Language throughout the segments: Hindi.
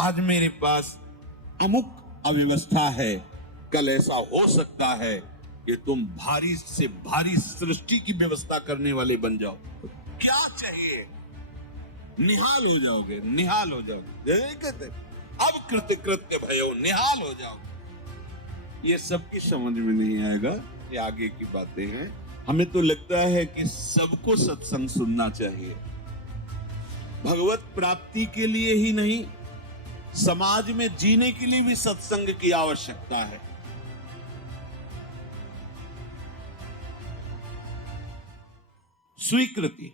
आज मेरे पास अमुक अव्यवस्था है, कल ऐसा हो सकता है कि तुम भारी से भारी सृष्टि की व्यवस्था करने वाले बन जाओ। तो क्या चाहिए? निहाल हो जाओगे, निहाल हो जाओगे। यही कहते अब कृत्य कृत्य भयो, निहाल हो जाओगे। ये सबकी समझ में नहीं आएगा, ये आगे की बातें हैं। हमें तो लगता है कि सबको सत्संग सुनना चाहिए, भगवत प्राप्ति के लिए ही नहीं, समाज में जीने के लिए भी सत्संग की आवश्यकता है। स्वीकृति,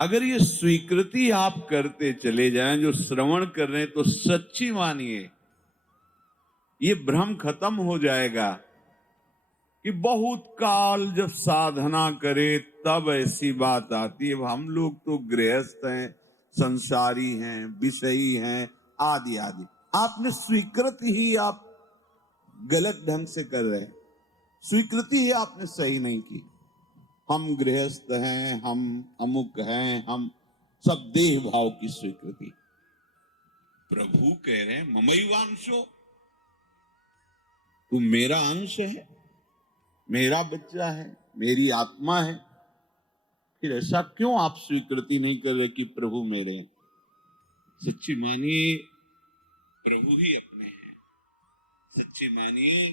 अगर ये स्वीकृति आप करते चले जाएं, जो श्रवण कर रहे हैं तो सच्ची मानिए, ये भ्रम खत्म हो जाएगा कि बहुत काल जब साधना करे तब ऐसी बात आती है। हम लोग तो गृहस्थ हैं, संसारी हैं, विषयी हैं, आदि आदि। आपने स्वीकृति ही आप गलत ढंग से कर रहे हैं, स्वीकृति ही आपने सही नहीं की। हम गृहस्थ हैं, हम अमुक हैं, हम सब देह भाव की स्वीकृति। प्रभु कह रहे हैं ममैवांशो, तू मेरा अंश है, मेरा बच्चा है, मेरी आत्मा है। फिर ऐसा क्यों आप स्वीकृति नहीं कर रहे कि प्रभु मेरे हैं? सच्ची मानिए प्रभु ही अपने हैं, सच्ची मानिए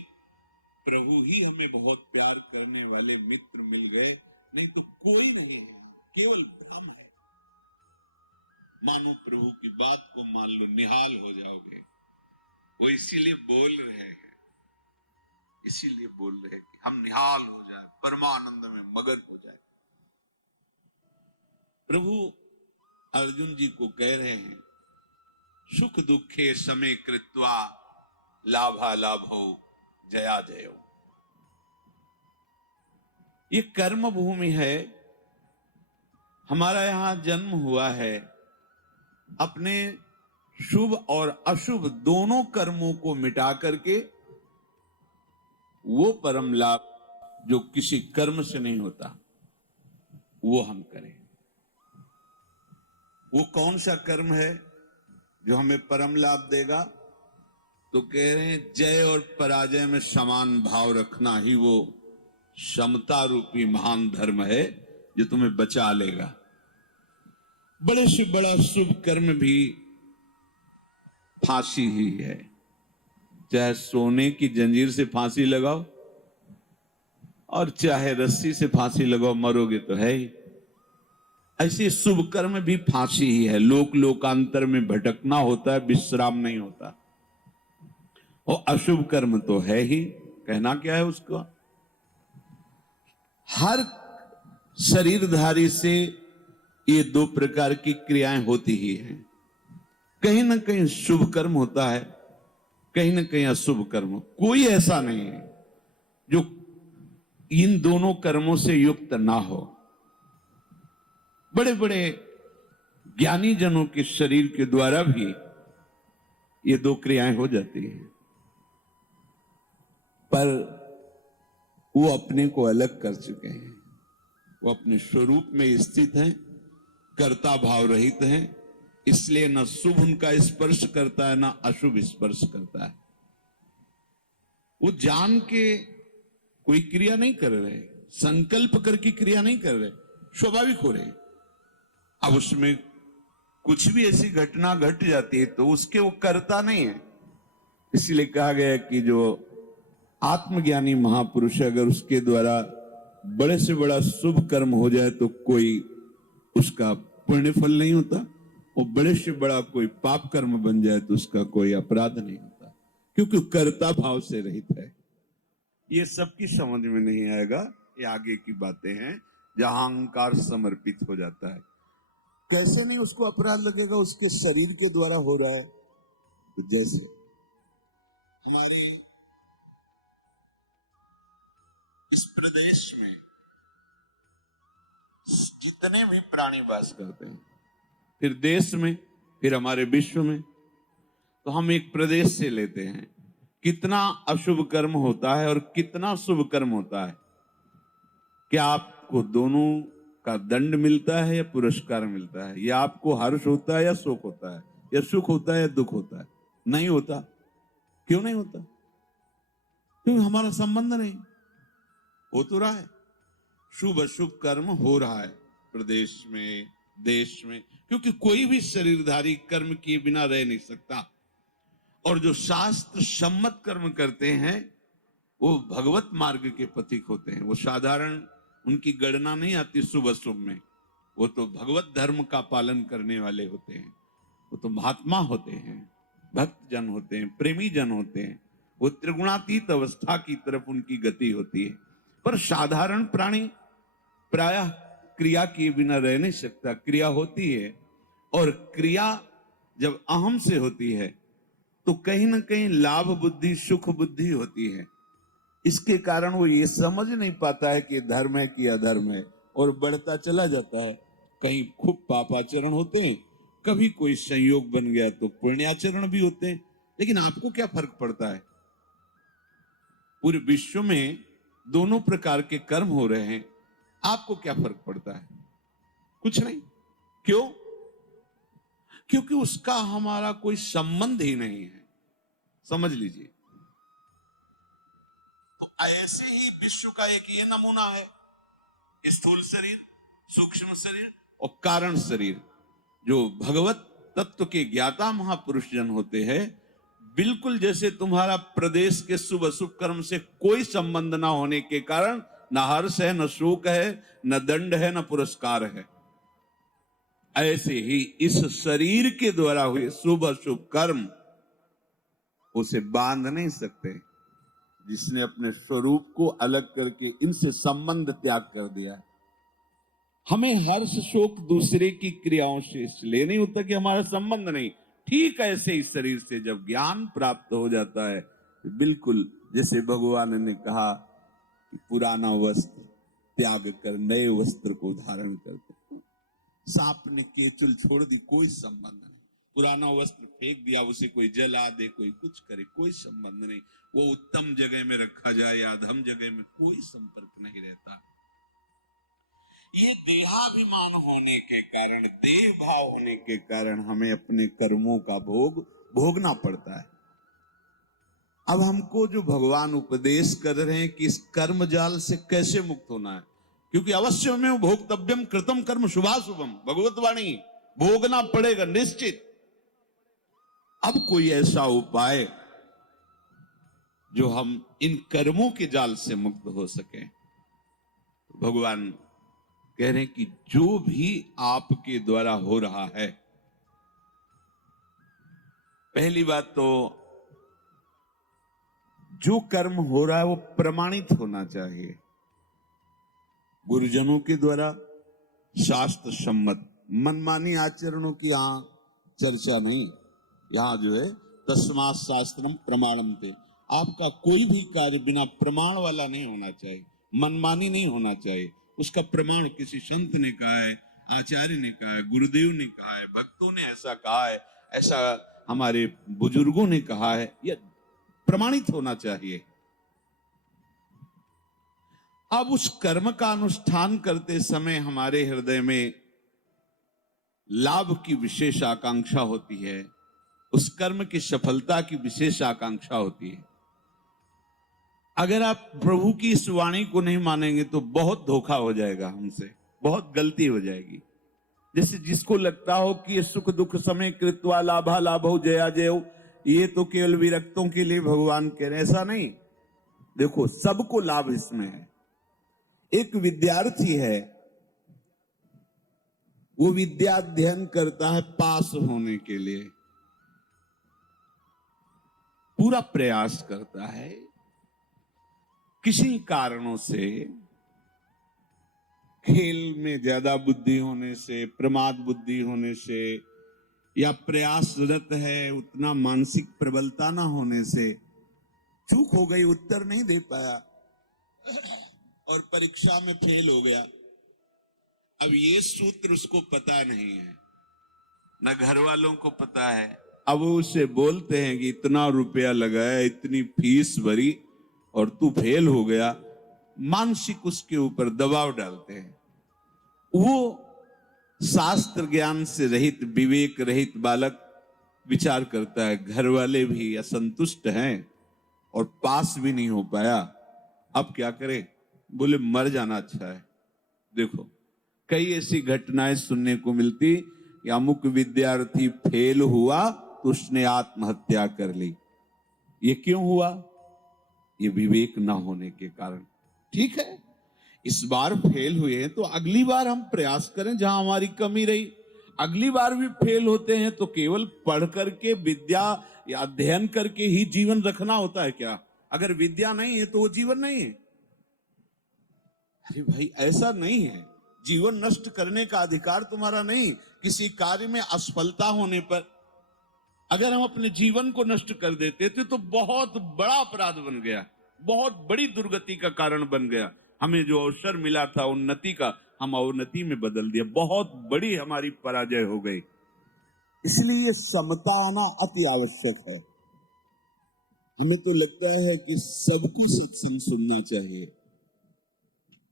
प्रभु ही हमें बहुत प्यार करने वाले मित्र मिल गए, नहीं तो कोई नहीं है, केवल भ्रम है। मानो प्रभु की बात को मान लो, निहाल हो जाओगे। वो इसीलिए बोल रहे हैं, इसीलिए बोल रहे हैं कि हम निहाल हो जाए, परमानंद में मगन हो जाए। प्रभु अर्जुन जी को कह रहे हैं सुख दुखे समय कृत्वा लाभा लाभो जया जयो। ये कर्म भूमि है, हमारा यहां जन्म हुआ है। अपने शुभ और अशुभ दोनों कर्मों को मिटा करके वो परम लाभ जो किसी कर्म से नहीं होता वो हम करें। वो कौन सा कर्म है जो हमें परम लाभ देगा? तो कह रहे हैं जय और पराजय में समान भाव रखना ही वो समता रूपी महान धर्म है जो तुम्हें बचा लेगा। बड़े से बड़ा शुभ कर्म भी फांसी ही है, चाहे सोने की जंजीर से फांसी लगाओ और चाहे रस्सी से फांसी लगाओ, मरोगे तो है ही। ऐसे शुभ कर्म भी फांसी ही है, लोक लोकांतर में भटकना होता है, विश्राम नहीं होता। और अशुभ कर्म तो है ही, कहना क्या है उसको? हर शरीरधारी से ये दो प्रकार की क्रियाएं होती ही हैं, कहीं ना कहीं शुभ कर्म होता है, कहीं ना कहीं अशुभ कर्म। कोई ऐसा नहीं है जो इन दोनों कर्मों से युक्त ना हो। बड़े बड़े ज्ञानी जनों के शरीर के द्वारा भी ये दो क्रियाएं हो जाती हैं, पर वो अपने को अलग कर चुके हैं, वो अपने स्वरूप में स्थित हैं, कर्ता भाव रहित हैं। इसलिए न शुभ उनका स्पर्श करता है, ना अशुभ स्पर्श करता है। वो जान के कोई क्रिया नहीं कर रहे, संकल्प करके क्रिया नहीं कर रहे, स्वाभाविक हो रहे। अब उसमें कुछ भी ऐसी घटना घट जाती है तो उसके वो करता नहीं है। इसलिए कहा गया कि जो आत्मज्ञानी महापुरुष है, अगर उसके द्वारा बड़े से बड़ा शुभ कर्म हो जाए तो कोई उसका पुण्य फल नहीं होता, और बड़े से बड़ा कोई पाप कर्म बन जाए तो उसका कोई अपराध नहीं होता, क्योंकि कर्ता भाव से रहित है। ये सबकी समझ में नहीं आएगा, ये आगे की बातें हैं जहां अहंकार समर्पित हो जाता है। कैसे नहीं उसको अपराध लगेगा? उसके शरीर के द्वारा हो रहा है। तो जैसे हमारे इस प्रदेश में जितने भी प्राणी वास करते हैं, फिर देश में, फिर हमारे विश्व में, तो हम एक प्रदेश से लेते हैं, कितना अशुभ कर्म होता है और कितना शुभ कर्म होता है। क्या आपको दोनों का दंड मिलता है या पुरस्कार मिलता है? या आपको हर्ष होता है या शोक होता है? या सुख होता है या दुख होता है? नहीं होता। क्यों नहीं होता? क्योंकि हमारा संबंध नहीं। हो तो रहा है, शुभ अशुभ कर्म हो रहा है प्रदेश में, देश में, क्योंकि कोई भी शरीरधारी कर्म किए बिना रह नहीं सकता। और जो शास्त्र सम्मत कर्म करते हैं वो भगवत मार्ग के पथिक होते हैं। वो साधारण उनकी गणना नहीं आती शुभ अशुभ में, वो तो भगवत धर्म का पालन करने वाले होते हैं। वो तो महात्मा होते हैं, भक्त जन होते हैं, प्रेमी जन होते हैं। वो त्रिगुणातीत अवस्था की तरफ उनकी गति होती है। पर साधारण प्राणी प्रायः क्रिया किए बिना रह नहीं सकता। क्रिया होती है, और क्रिया जब अहम से होती है तो कहीं ना कहीं लाभ बुद्धि, सुख बुद्धि होती है। इसके कारण वो ये समझ नहीं पाता है कि धर्म है कि अधर्म है, और बढ़ता चला जाता है। कहीं खूब पापाचरण होते हैं, कभी कोई संयोग बन गया तो पुण्याचरण भी होते हैं। लेकिन आपको क्या फर्क पड़ता है? पूरे विश्व में दोनों प्रकार के कर्म हो रहे हैं, आपको क्या फर्क पड़ता है? कुछ नहीं। क्यों? क्योंकि उसका हमारा कोई संबंध ही नहीं है। समझ लीजिए। तो ऐसे ही विश्व का एक ये नमूना है, स्थूल शरीर, सूक्ष्म शरीर और कारण शरीर। जो भगवत तत्व के ज्ञाता महापुरुष जन होते हैं, बिल्कुल जैसे तुम्हारा प्रदेश के शुभ अशुभ कर्म से कोई संबंध ना होने के कारण न हर्ष है, न शोक है, न दंड है, न पुरस्कार है, ऐसे ही इस शरीर के द्वारा हुए शुभ अशुभ कर्म उसे बांध नहीं सकते। जिसने अपने स्वरूप को अलग करके इनसे संबंध त्याग कर दिया है। हमें हर्ष शोक दूसरे की क्रियाओं से इसलिए नहीं होता कि हमारा संबंध नहीं। ठीक ऐसे इस शरीर से जब ज्ञान प्राप्त हो जाता है, बिल्कुल जैसे भगवान ने कहा कि पुराना वस्त्र त्याग कर नए वस्त्र को धारण करते। सांप ने केचुल छोड़ दी, कोई संबंध नहीं। पुराना वस्त्र फेंक दिया, उसे कोई जला दे, कोई कुछ करे, कोई संबंध नहीं। वो उत्तम जगह में रखा जाए या अधम जगह में, कोई संपर्क नहीं रहता। ये देहाभिमान होने के कारण, देह भाव होने के कारण हमें अपने कर्मों का भोग भोगना पड़ता है। अब हमको जो भगवान उपदेश कर रहे हैं कि इस कर्म जाल से कैसे मुक्त होना है, क्योंकि अवश्य में भोक्तव्यम कृतम कर्म शुभाशुभम, भगवत वाणी, भोगना पड़ेगा निश्चित। अब कोई ऐसा उपाय जो हम इन कर्मों के जाल से मुक्त हो सके। भगवान कह रहे हैं कि जो भी आपके द्वारा हो रहा है, पहली बात तो जो कर्म हो रहा है वो प्रमाणित होना चाहिए, गुरुजनों के द्वारा शास्त्र सम्मत। मनमानी आचरणों की यहां चर्चा नहीं। यहां जो है तस्मात् शास्त्रम प्रमाणम थे। आपका कोई भी कार्य बिना प्रमाण वाला नहीं होना चाहिए, मनमानी नहीं होना चाहिए। उसका प्रमाण किसी संत ने कहा है, आचार्य ने कहा है, गुरुदेव ने कहा है, भक्तों ने ऐसा कहा है, ऐसा हमारे बुजुर्गों ने कहा है, यह प्रमाणित होना चाहिए। अब उस कर्म का अनुष्ठान करते समय हमारे हृदय में लाभ की विशेष आकांक्षा होती है, उस कर्म की सफलता की विशेष आकांक्षा होती है। अगर आप प्रभु की इस वाणी को नहीं मानेंगे तो बहुत धोखा हो जाएगा हमसे, बहुत गलती हो जाएगी। जैसे जिसको लगता हो कि ये सुख दुख समय कृत्वा लाभा लाभो जया जयो, ये तो केवल विरक्तों के लिए भगवान कह रहे हैं, ऐसा नहीं। देखो सबको लाभ इसमें है। एक विद्यार्थी है, वो विद्या अध्ययन करता है पास होने के लिए, पूरा प्रयास करता है। किसी कारणों से, खेल में ज्यादा बुद्धि होने से, प्रमाद बुद्धि होने से, या प्रयासरत है उतना मानसिक प्रबलता ना होने से चूक हो गई, उत्तर नहीं दे पाया और परीक्षा में फेल हो गया। अब ये सूत्र उसको पता नहीं है, न घर वालों को पता है। अब वो उसे बोलते हैं कि इतना रुपया लगाया, इतनी फीस भरी और तू फेल हो गया। मानसिक उसके ऊपर दबाव डालते हैं। वो शास्त्र ज्ञान से रहित, विवेक रहित बालक विचार करता है, घर वाले भी असंतुष्ट हैं और पास भी नहीं हो पाया, अब क्या करे? बोले मर जाना अच्छा है। देखो, कई ऐसी घटनाएं सुनने को मिलती कि अमुक विद्यार्थी फेल हुआ तो उसने आत्महत्या कर ली। ये क्यों हुआ? ये विवेक ना होने के कारण। ठीक है, इस बार फेल हुए हैं तो अगली बार हम प्रयास करें जहां हमारी कमी रही। अगली बार भी फेल होते हैं तो केवल पढ़ करके, विद्या या अध्ययन करके ही जीवन रखना होता है क्या? अगर विद्या नहीं है तो वो जीवन नहीं है। अरे भाई, ऐसा नहीं है। जीवन नष्ट करने का अधिकार तुम्हारा नहीं। किसी कार्य में असफलता होने पर अगर हम अपने जीवन को नष्ट कर देते थे तो बहुत बड़ा अपराध बन गया, बहुत बड़ी दुर्गति का कारण बन गया। हमें जो अवसर मिला था उन्नति का, हम अवनति में बदल दिया, बहुत बड़ी हमारी पराजय हो गई। इसलिए ये समता आना अति आवश्यक है। हमें तो लगता है कि सबको सत्संग सुनना चाहिए,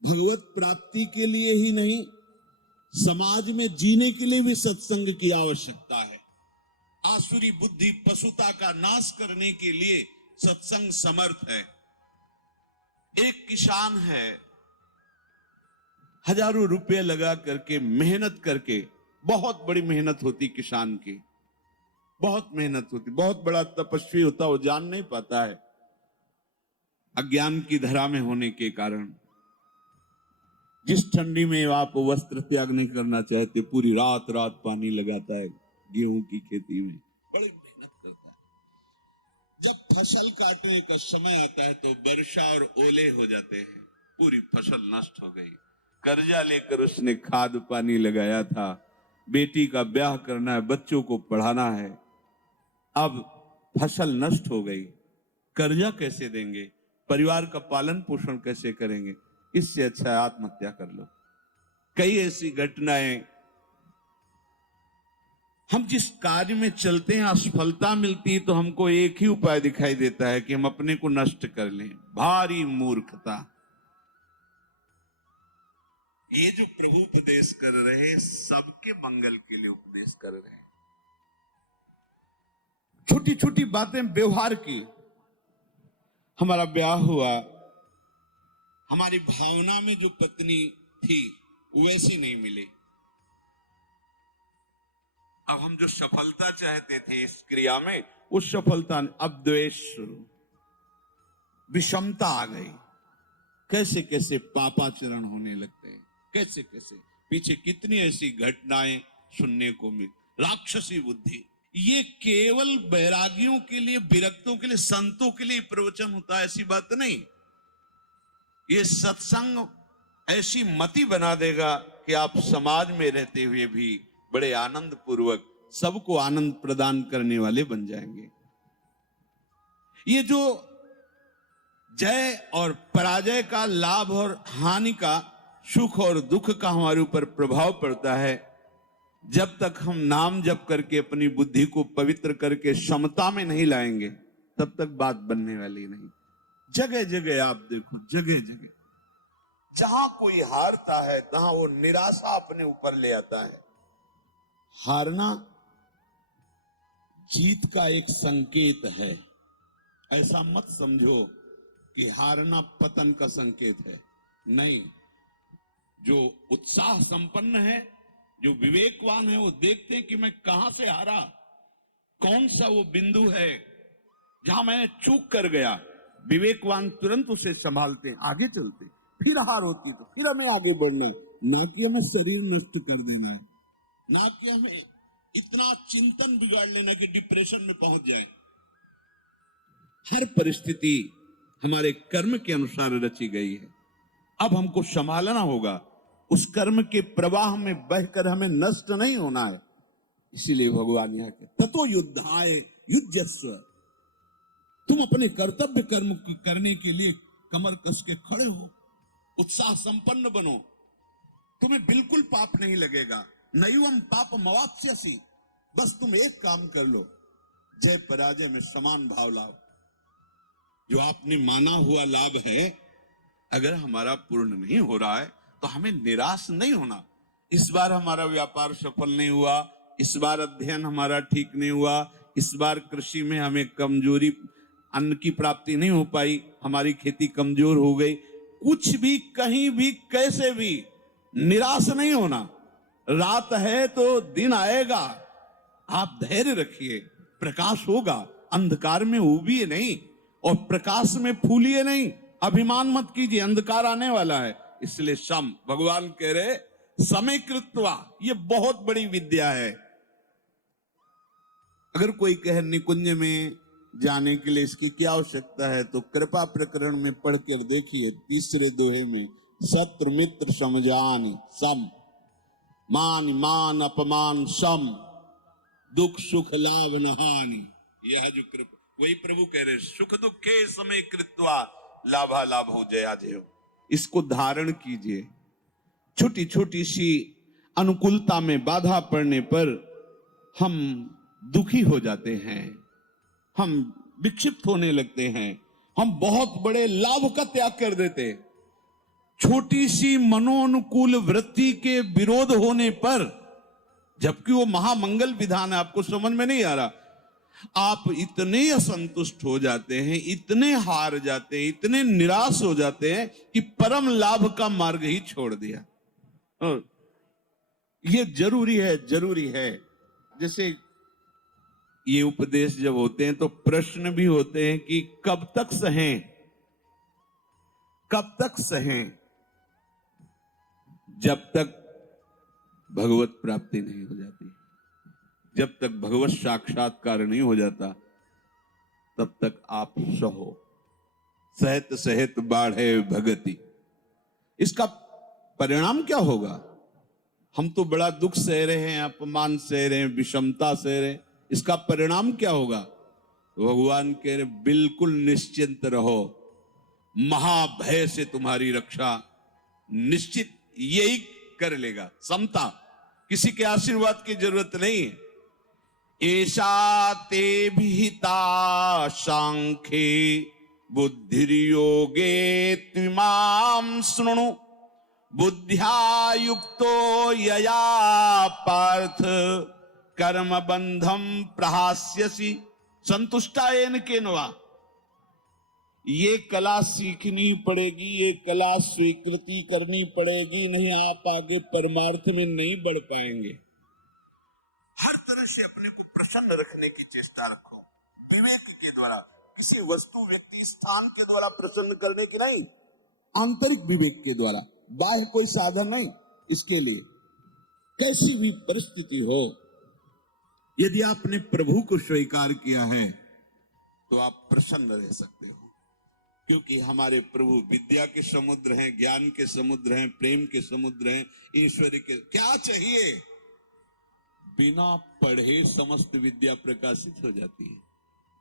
भगवत प्राप्ति के लिए ही नहीं, समाज में जीने के लिए भी सत्संग की आवश्यकता है। आसुरी बुद्धि पशुता का नाश करने के लिए सत्संग समर्थ है। एक किसान है, हजारों रुपए लगा करके मेहनत करके, बहुत बड़ी मेहनत होती किसान की, बहुत मेहनत होती, बहुत बड़ा तपस्वी होता, वो जान नहीं पाता है अज्ञान की धरा में होने के कारण। जिस ठंडी में आप वस्त्र त्याग नहीं करना चाहते, पूरी रात रात पानी लगाता है गेहूं की खेती में, बड़ी मेहनत करता है। जब फसल काटने का समय आता है तो वर्षा और ओले हो जाते हैं, पूरी फसल नष्ट हो गई। कर्जा लेकर उसने खाद पानी लगाया था, बेटी का ब्याह करना है, बच्चों को पढ़ाना है, अब फसल नष्ट हो गई। कर्जा कैसे देंगे? परिवार का पालन पोषण कैसे करेंगे? इससे अच्छा है आत्महत्या कर लो। कई ऐसी घटनाएं, हम जिस कार्य में चलते हैं असफलता मिलती है तो हमको एक ही उपाय दिखाई देता है कि हम अपने को नष्ट कर लें। भारी मूर्खता। ये जो प्रभु उपदेश कर रहे हैं, सबके मंगल के लिए उपदेश कर रहे हैं। छोटी छोटी बातें व्यवहार की। हमारा ब्याह हुआ, हमारी भावना में जो पत्नी थी वैसी नहीं मिली। अब हम जो सफलता चाहते थे इस क्रिया में, उस सफलता, अब द्वेष शुरू, विषमता आ गई। कैसे कैसे पापाचरण होने लगते हैं, कैसे कैसे पीछे कितनी ऐसी घटनाएं सुनने को मिली। राक्षसी बुद्धि। ये केवल बैरागियों के लिए, विरक्तों के लिए, संतों के लिए प्रवचन होता है, ऐसी बात नहीं। ये सत्संग ऐसी मति बना देगा कि आप समाज में रहते हुए भी बड़े आनंद पूर्वक सबको आनंद प्रदान करने वाले बन जाएंगे। ये जो जय और पराजय का, लाभ और हानि का, सुख और दुख का हमारे ऊपर प्रभाव पड़ता है, जब तक हम नाम जप करके अपनी बुद्धि को पवित्र करके समता में नहीं लाएंगे, तब तक बात बनने वाली नहीं। जगह जगह आप देखो, जगह जगह जहां कोई हारता है तहां वो निराशा अपने ऊपर ले आता है। हारना जीत का एक संकेत है। ऐसा मत समझो कि हारना पतन का संकेत है, नहीं। जो उत्साह संपन्न है, जो विवेकवान है, वो देखते हैं कि मैं कहां से हारा, कौन सा वो बिंदु है जहां मैं चूक कर गया। विवेकवान तुरंत उसे संभालते हैं, आगे चलते। फिर हार होती तो फिर हमें आगे बढ़ना है, ना कि हमें शरीर नष्ट कर देना है, ना कि हमें इतना चिंतन बिगाड़ लेना कि डिप्रेशन में पहुंच जाए। हर परिस्थिति हमारे कर्म के अनुसार रची गई है। अब हमको संभालना होगा, उस कर्म के प्रवाह में बहकर हमें नष्ट नहीं होना है। इसीलिए भगवान यहाँ के ततो युद्धाय युध्यस्व। तुम अपने कर्तव्य कर्म करने के लिए कमर कस के खड़े हो, उत्साह संपन्न बनो, तुम्हें बिल्कुल पाप नहीं लगेगा। नैवम पाप मवाप्स्यसि। बस तुम एक काम कर लो, जय पराजय में समान भाव लाओ। जो आपने माना हुआ लाभ है, अगर हमारा पूर्ण नहीं हो रहा है तो हमें निराश नहीं होना। इस बार हमारा व्यापार सफल नहीं हुआ, इस बार अध्ययन हमारा ठीक नहीं हुआ, इस बार कृषि में हमें कमजोरी, अन्न की प्राप्ति नहीं हो पाई, हमारी खेती कमजोर हो गई, कुछ भी कहीं भी कैसे भी निराश नहीं होना। रात है तो दिन आएगा, आप धैर्य रखिए, प्रकाश होगा। अंधकार में उबिए नहीं और प्रकाश में फूलिए नहीं। अभिमान मत कीजिए, अंधकार आने वाला है। इसलिए सम, भगवान कह रहे समय कृत्वा, ये बहुत बड़ी विद्या है। अगर कोई कहे निकुंज में जाने के लिए इसकी क्या आवश्यकता है, तो कृपा प्रकरण में पढ़कर देखिए, तीसरे दोहे में, शत्रु मित्र समझान सम, मान मान अपमान सम, दुख सुख लाभ न हानि। यह जो कृपा, वही प्रभु कह रहे, सुख दुखे समय कृत्वा लाभा लाभ हो जया जय। इसको धारण कीजिए। छोटी छोटी सी अनुकूलता में बाधा पड़ने पर हम दुखी हो जाते हैं, हम विक्षिप्त होने लगते हैं, हम बहुत बड़े लाभ का त्याग कर देते। छोटी सी मनोनुकूल वृत्ति के विरोध होने पर, जबकि वो महामंगल विधान है, आपको समझ में नहीं आ रहा, आप इतने असंतुष्ट हो जाते हैं, इतने हार जाते हैं, इतने निराश हो जाते हैं कि परम लाभ का मार्ग ही छोड़ दिया। ये जरूरी है, जरूरी है। जैसे ये उपदेश जब होते हैं तो प्रश्न भी होते हैं कि कब तक सहें, कब तक सहें? जब तक भगवत प्राप्ति नहीं हो जाती, जब तक भगवत साक्षात्कार नहीं हो जाता, तब तक आप सहो। सहत सहत बाढ़े भगति। इसका परिणाम क्या होगा? हम तो बड़ा दुख सह रहे हैं, अपमान सह रहे हैं, विषमता सह रहे हैं, इसका परिणाम क्या होगा? भगवान कह रहे बिल्कुल निश्चिंत रहो, महाभय से तुम्हारी रक्षा निश्चित यही कर लेगा। समता, किसी के आशीर्वाद की जरूरत नहीं है। ऐसा ते विहिता सांख्ये बुद्धिर्योगे त्विमां शृणु, बुद्ध्या युक्तो यया पार्थ कर्म बंधम प्रहास्यसि संतुष्टायेन केनवा। ये कला सीखनी पड़ेगी, ये कला स्वीकृति करनी पड़ेगी, नहीं आप आगे परमार्थ में नहीं बढ़ पाएंगे। हर तरह से अपने को प्रसन्न रखने की चेष्टा रखो, विवेक के द्वारा, किसी वस्तु व्यक्ति स्थान के द्वारा प्रसन्न करने की नहीं, आंतरिक विवेक के द्वारा, बाह्य कोई साधन नहीं। इसके लिए कैसी भी परिस्थिति हो, यदि आपने प्रभु को स्वीकार किया है तो आप प्रसन्न रह सकते हो, क्योंकि हमारे प्रभु विद्या के समुद्र हैं, ज्ञान के समुद्र हैं, प्रेम के समुद्र हैं, ईश्वर के। क्या चाहिए? बिना पढ़े समस्त विद्या प्रकाशित हो जाती है।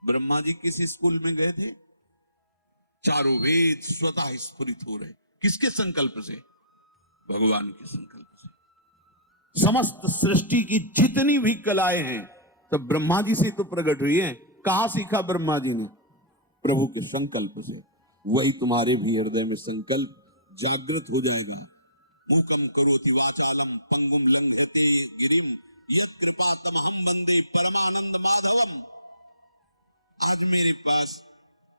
ब्रह्मा जी किस स्कूल में गए थे? चारों वेद स्वतः स्फुरित हो रहे, किसके संकल्प से? भगवान के संकल्प से। समस्त सृष्टि की जितनी भी कलाएं हैं तो ब्रह्मा जी से तो प्रकट हुई है। कहां सीखा ब्रह्मा जी ने? प्रभु के संकल्प से। वही तुम्हारे भी हृदय में संकल्प जागृत हो जाएगा। मूकं करोति वाचालम पंगुम लंघयते गिरिम यत्कृपा तमहं वंदे परमानंद माधवम। आज मेरे पास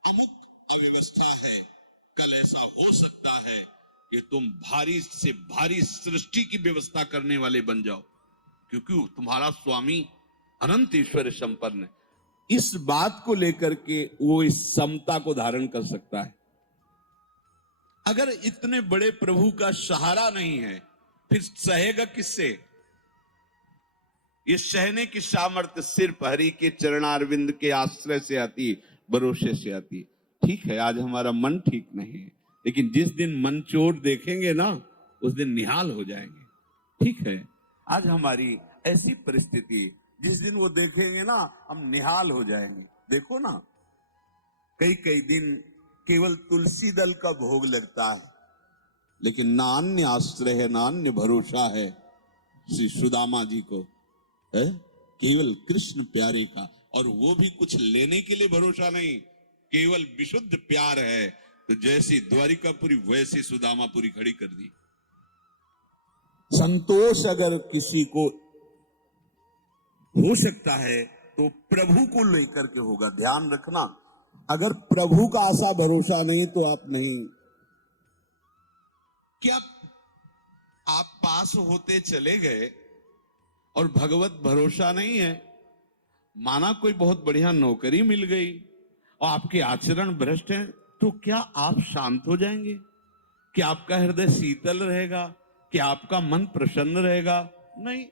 अमुक अव्यवस्था है, कल ऐसा हो सकता है कि तुम भारी से भारी सृष्टि की व्यवस्था करने वाले बन जाओ, क्योंकि तुम्हारा स्वामी अनंत ईश्वर संपन्न है। इस बात को लेकर के वो इस समता को धारण कर सकता है। अगर इतने बड़े प्रभु का सहारा नहीं है, फिर सहेगा किससे? ये सहने की सामर्थ्य सिर्फ हरि के चरणारविंद के आश्रय से आती, भरोसे से आती। ठीक है, आज हमारा मन ठीक नहीं है, लेकिन जिस दिन मन चोट देखेंगे ना, उस दिन निहाल हो जाएंगे। ठीक है, आज हमारी ऐसी परिस्थिति, जिस दिन वो देखेंगे ना, हम निहाल हो जाएंगे। देखो ना, कई कई दिन केवल तुलसी दल का भोग लगता है, लेकिन ना अन्य आश्रय है, ना अन्य भरोसा है। श्री सुदामा जी को है केवल कृष्ण प्यारे का, और वो भी कुछ लेने के लिए भरोसा नहीं, केवल विशुद्ध प्यार है। तो जैसी द्वारिकापुरी वैसी सुदामापुरी खड़ी कर दी। संतोष अगर किसी को हो सकता है तो प्रभु को लेकर के होगा, ध्यान रखना। अगर प्रभु का आशा भरोसा नहीं तो आप नहीं। क्या आप पास होते चले गए और भगवत भरोसा नहीं है? माना कोई बहुत बढ़िया नौकरी मिल गई और आपके आचरण भ्रष्ट हैं, तो क्या आप शांत हो जाएंगे? क्या आपका हृदय शीतल रहेगा? क्या आपका मन प्रसन्न रहेगा? नहीं।